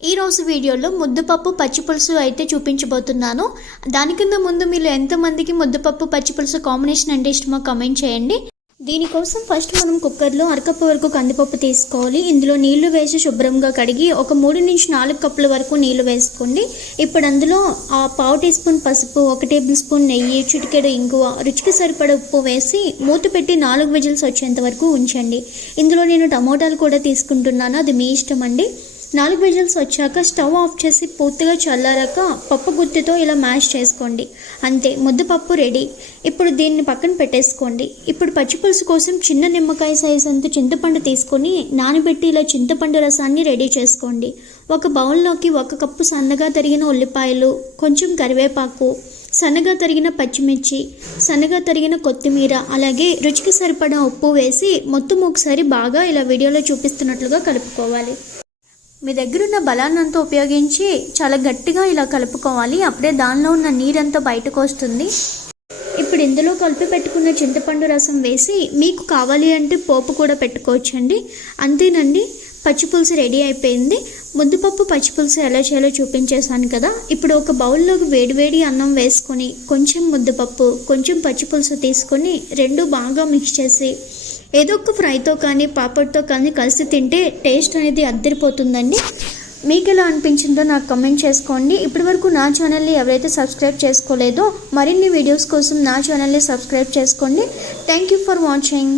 ఈ రోజు వీడియోలో ముద్దపప్పు పచ్చిపులుసు అయితే చూపించబోతున్నాను. దానికన్నా ముందు మీరు ఎంతమందికి ముద్దపప్పు పచ్చిపులుసు కాంబినేషన్ అంటే ఇష్టమో కామెంట్ చేయండి. దీనికోసం ఫస్ట్ మనం కుక్కర్లో అరకప్పు వరకు కందిపప్పు తీసుకోవాలి. ఇందులో నీళ్లు వేసి శుభ్రంగా కడిగి ఒక 3 నుంచి 4 కప్పుల వరకు నీళ్లు వేసుకోండి. ఇప్పుడు అందులో ఆ పావు టీ స్పూన్ పసుపు, 1 టేబుల్ స్పూన్ నెయ్యి, చిటికెడు ఇంగువ, రుచికి సరిపడ ఉప్పు వేసి మూత పెట్టి 4 విజిల్స్ వచ్చేంత వరకు ఉంచండి. ఇందులో నేను టమోటాలు కూడా తీసుకుంటున్నాను, అది మీ ఇష్టం అండి. 4 విజిల్స్ వచ్చాక స్టవ్ ఆఫ్ చేసి పూర్తిగా చల్లారాక పప్పు గుత్తితో ఇలా మ్యాష్ చేసుకోండి. అంతే, ముద్దపప్పు రెడీ. ఇప్పుడు దీన్ని పక్కన పెట్టేసుకోండి. ఇప్పుడు పచ్చిపులుసు కోసం చిన్న నిమ్మకాయ సైజ్ అంత చింతపండు తీసుకొని నానబెట్టి ఇలా చింతపండు రసాన్ని రెడీ చేసుకోండి. ఒక బౌల్లోకి 1 కప్పు సన్నగా తరిగిన ఉల్లిపాయలు, కొంచెం కరివేపాకు, సన్నగా తరిగిన పచ్చిమిర్చి, సన్నగా తరిగిన కొత్తిమీర, అలాగే రుచికి సరిపడా ఉప్పు వేసి మొత్తం ఒకసారి బాగా ఇలా వీడియోలో చూపిస్తున్నట్లుగా కలుపుకోవాలి. మీ దగ్గర ఉన్న బలాన్నంతా ఉపయోగించి చాలా గట్టిగా ఇలా కలుపుకోవాలి. అప్పుడే దానిలో ఉన్న నీరంతా బయటకు వస్తుంది. ఇప్పుడు ఇందులో కలిపి పెట్టుకున్న చింతపండు రసం వేసి మీకు కావాలి అంటే పోపు కూడా పెట్టుకోవచ్చండి. అంతేనండి, పచ్చిపులుసు రెడీ అయిపోయింది. ముద్దపప్పు పచ్చిపులుసు ఎలా చేయాలో చూపించేశాను కదా. ఇప్పుడు ఒక బౌల్లోకి వేడివేడి అన్నం వేసుకొని కొంచెం ముద్దపప్పు, కొంచెం పచ్చిపులుసు తీసుకొని రెండు బాగా మిక్స్ చేసి ఏదో ఒక ఫ్రైతో కానీ పాపడ్తో కానీ కలిసి తింటే టేస్ట్ అనేది అద్దరిపోతుందండి. మీకు ఎలా అనిపించిందో నాకు కమెంట్ చేసుకోండి. ఇప్పటివరకు నా ఛానల్ని ఎవరైతే సబ్స్క్రైబ్ చేసుకోలేదో మరిన్ని వీడియోస్ కోసం నా ఛానల్ని సబ్స్క్రైబ్ చేసుకోండి. Thank you for watching.